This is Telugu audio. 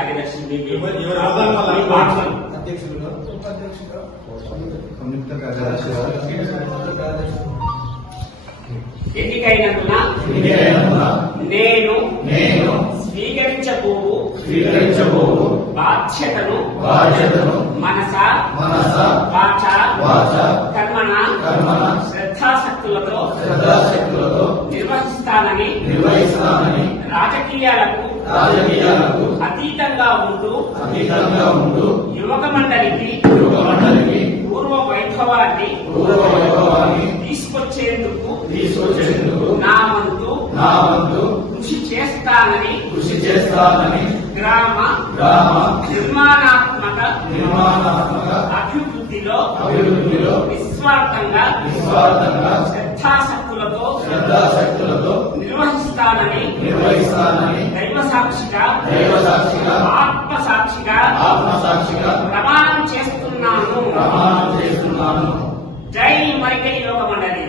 కార్యదర్శి ఎన్నికైనందున నేను స్వీకరించబోవు బాధ్యతను మనస వాచ కర్మణ శ్రద్ధాశక్తులతో నిర్వహిస్తానని రాజకీయాలకు అతీతంగా ఉంటూ యువక మండలికి పూర్వ వైభవాన్ని తీసుకొచ్చేందుకు నా వంతు కృషి చేస్తానని గ్రామ నిర్మాణాత్మక అభివృద్ధిలో నిస్వార్థంగా శ్రద్ధాశక్తులతో నిర్వహిస్తానని దైవ సాక్షిగా ఆత్మసాక్షిగా ప్రమాణం చేస్తున్నాను. జై మరికల్ యువక మండలి.